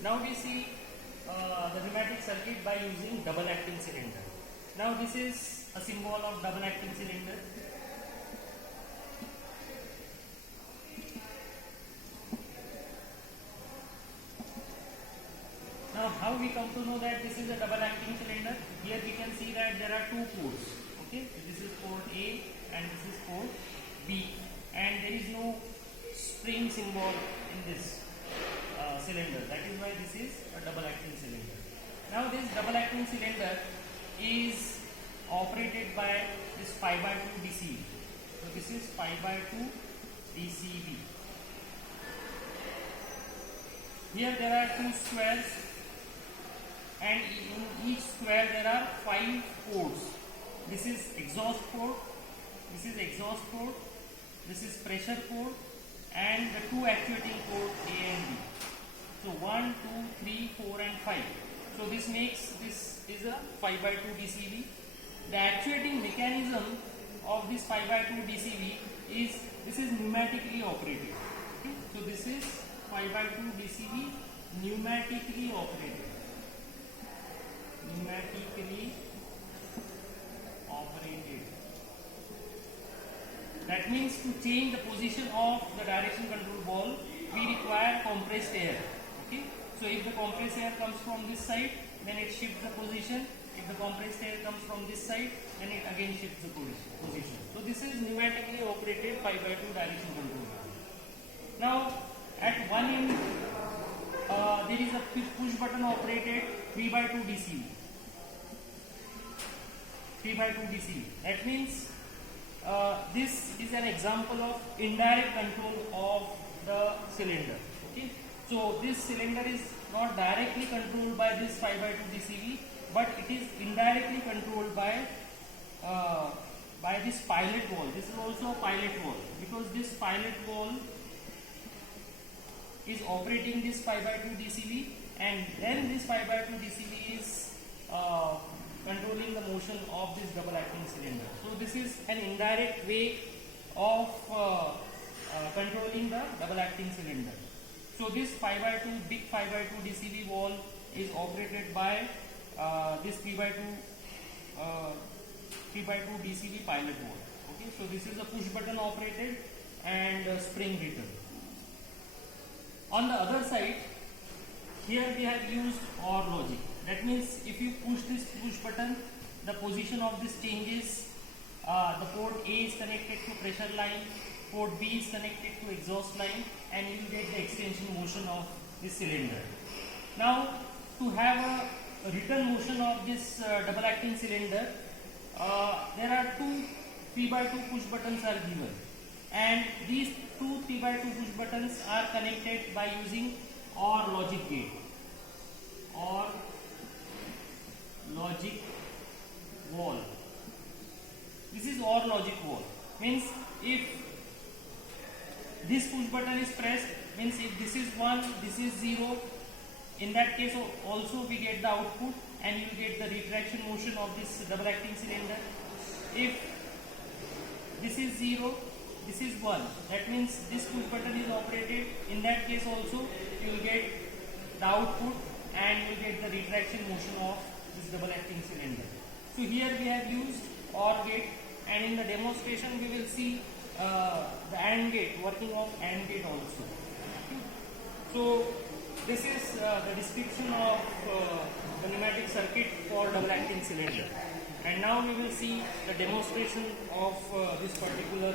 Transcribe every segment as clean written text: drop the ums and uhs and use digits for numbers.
Now we see the pneumatic circuit by using double acting cylinder. Now this is a symbol of double acting cylinder. Now how we come to know that this is a double acting cylinder? Here we can see that there are two ports. Okay, this is port A and this is port B, and there is no spring symbol in this cylinder. That is why this is a double acting cylinder. Now this double acting cylinder is operated by this 5/2 DCV. So this is 5/2 DCV. Here there are two squares, and in each square there are 5 ports. This is exhaust port, this is exhaust port, this is pressure port, and the two actuating port A and B. So 1, 2, 3, 4 and 5. So this is a 5/2 DCV. The actuating mechanism of this 5/2 DCV is pneumatically operated. Okay? So this is 5/2 DCV pneumatically operated. Pneumatically operated. That means to change the position of the direction control ball, we require compressed air. Okay? So if the compressed air comes from this side, then it shifts the position. If the compressed air comes from this side, then it again shifts the position. So this is pneumatically operated 5/2 direction control ball. Now at one end there is a push button operated 3/2 DCV. 3/2 DCV. That means this is an example of indirect control of the cylinder. Okay, so this cylinder is not directly controlled by this 5/2 DCV, but it is indirectly controlled by this pilot valve. This is also a pilot valve, because this pilot valve is operating this 5/2 DCV, and then this 5/2 DCV is controlling the motion of this double acting cylinder. So this is an indirect way of controlling the double acting cylinder. So this 5/2 big 5/2 DCV valve is operated by this 3/2 DCV pilot valve. Okay, so this is a push button operated and spring return. On the other side, here we have used OR logic. That means if you push this push button, the position of this changes. The port A is connected to pressure line, port B is connected to exhaust line, and you will get the extension motion of this cylinder. Now to have a return motion of this double acting cylinder, there are two 3/2 push buttons are given, and these two 3/2 push buttons are connected by using OR logic gate. OR logic wall. This is OR logic wall. Means if this push button is pressed, means if this is 1, this is 0, in that case also we get the output, and you get the retraction motion of this double acting cylinder. If this is 0, this is 1, that means this push button is operated. In that case also you will get the output, and you will get the retraction motion of this double acting cylinder. So here we have used OR gate, and in the demonstration we will see the AND gate, working of AND gate also. So this is the description of the pneumatic circuit for double acting cylinder, and now we will see the demonstration of this particular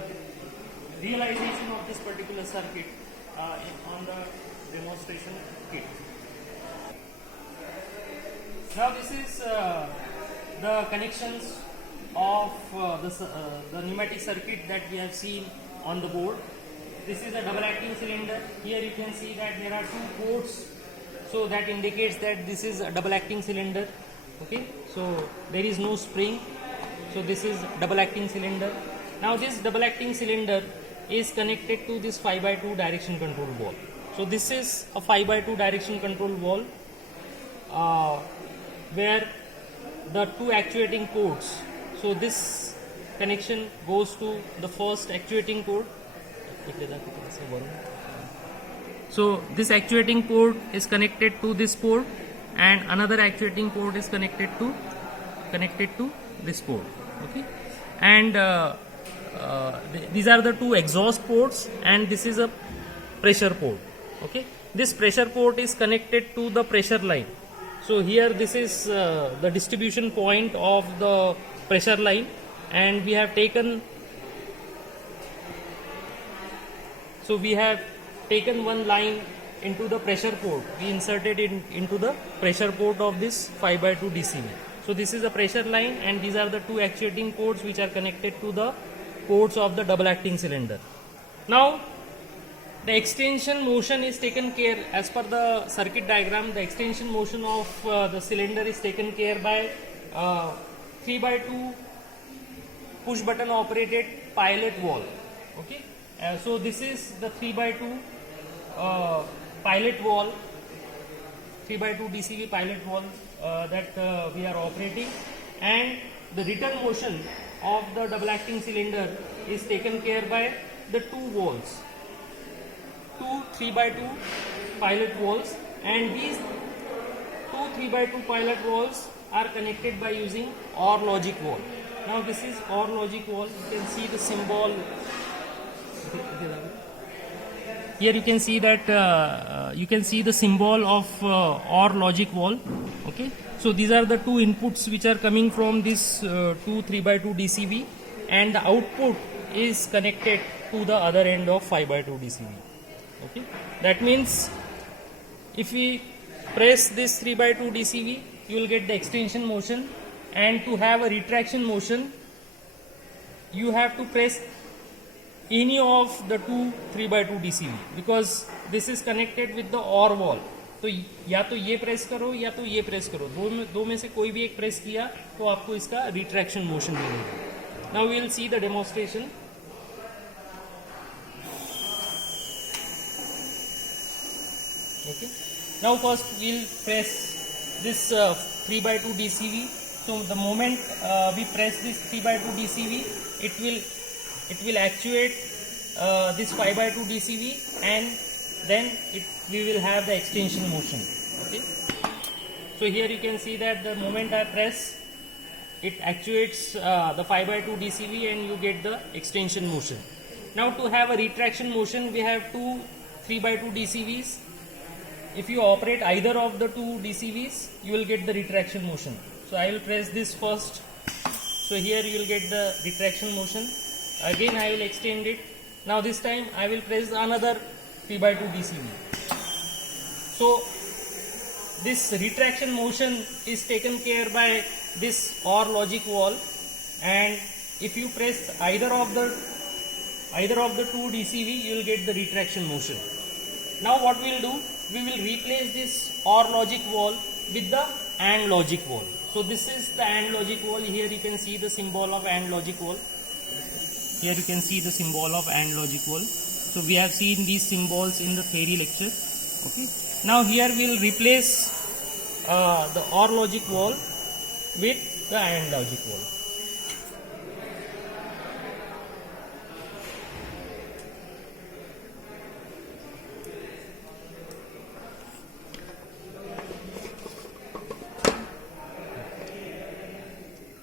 realization of this particular circuit on the demonstration kit. Now this is the connections of the pneumatic circuit that we have seen on the board. This is a double acting cylinder. Here you can see that there are two ports, so that indicates that this is a double acting cylinder. Okay, so there is no spring, so this is double acting cylinder. Now this double acting cylinder is connected to this 5/2 direction control valve. So this is a 5/2 direction control valve where the two actuating ports. So this connection goes to the first actuating port. So this actuating port is connected to this port, and another actuating port is connected to this port. Okay, and these are the two exhaust ports, and this is a pressure port. Okay, this pressure port is connected to the pressure line. So here this is the distribution point of the pressure line, and we have taken one line into the pressure port. We inserted it into the pressure port of this 5x2 DCV. So this is a pressure line, and these are the two actuating ports which are connected to the ports of the double acting cylinder. Now the extension motion is taken care, as per the circuit diagram, the extension motion of the cylinder is taken care by 3x2 push button operated pilot valve. Okay, so this is the 3x2 pilot valve, 3x2 DCV pilot valve that we are operating, and the return motion of the double acting cylinder is taken care by the two valves, two 3x2 pilot valves, and these two 3x2 pilot valves are connected by using OR logic valve. Now this is OR logic valve. You can see the symbol here. You can see that you can see the symbol of OR logic valve. Okay, so these are the two inputs which are coming from this two 3x2 DCV, and the output is connected to the other end of 5x2 DCV. Okay, that means if we press this 3x2 DCV, you will get the extension motion, and to have a retraction motion you have to press any of the two 3x2 DCV, because this is connected with the OR valve. तो या तो ये press करो या तो ये press करो, दो में से कोई भी एक प्रेस किया तो आपको इसका रिट्रैक्शन मोशन मिलेगा. Now we will see the demonstration. Okay, now first we'll press this 3x2 DCV. So the moment we press this 3x2 DCV, it will actuate this 5x2 DCV, and then we will have the extension motion. Okay, so here you can see that the moment I press, it actuates the 5x2 DCV, and you get the extension motion. Now to have a retraction motion, we have two 3x2 DCVs. If you operate either of the two DCVs, you will get the retraction motion. So I will press this first. So here you will get the retraction motion. Again I will extend it. Now this time I will press another 3x2 DCV. So this retraction motion is taken care by this OR logic valve, and if you press either of the two DCV, you will get the retraction motion. Now what we will do, we will replace this OR logic valve with the AND logic valve. So this is the AND logic valve. Here you can see the symbol of AND logic valve. Here you can see the symbol of AND logic valve. So we have seen these symbols in the theory lecture. Okay. Now here we will replace the OR logic valve with the AND logic valve.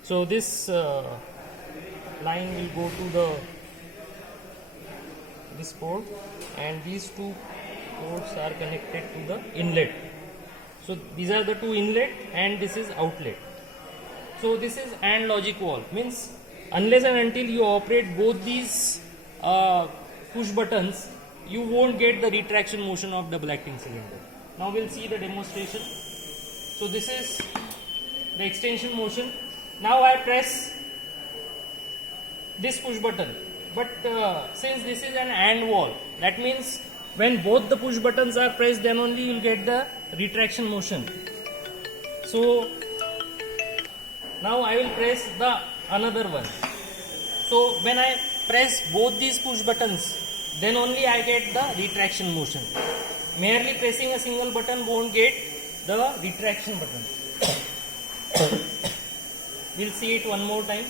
So this line will go to this port, and these two ports are connected to the inlet. So these are the two inlet, and this is outlet. So this is AND logic valve, means unless and until you operate both these push buttons, you won't get the retraction motion of double acting cylinder. Now we'll see the demonstration. So this is the extension motion. Now I press this push button, but since this is an AND valve, that means when both the push buttons are pressed, then only you will get the retraction motion. So now I will press the another one. So when I press both these push buttons, then only I get the retraction motion. Merely pressing a single button won't get the retraction button. We'll see it one more time.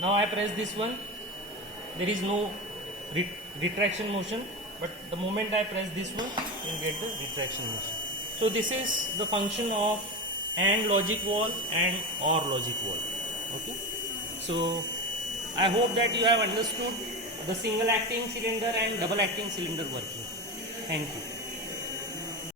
Now I press this one. There is no retraction motion. but the moment I press this one, you will get the retraction motion. So this is the function of AND logic wall and OR logic wall. Okay. So I hope that you have understood the single acting cylinder and double acting cylinder working. Thank you.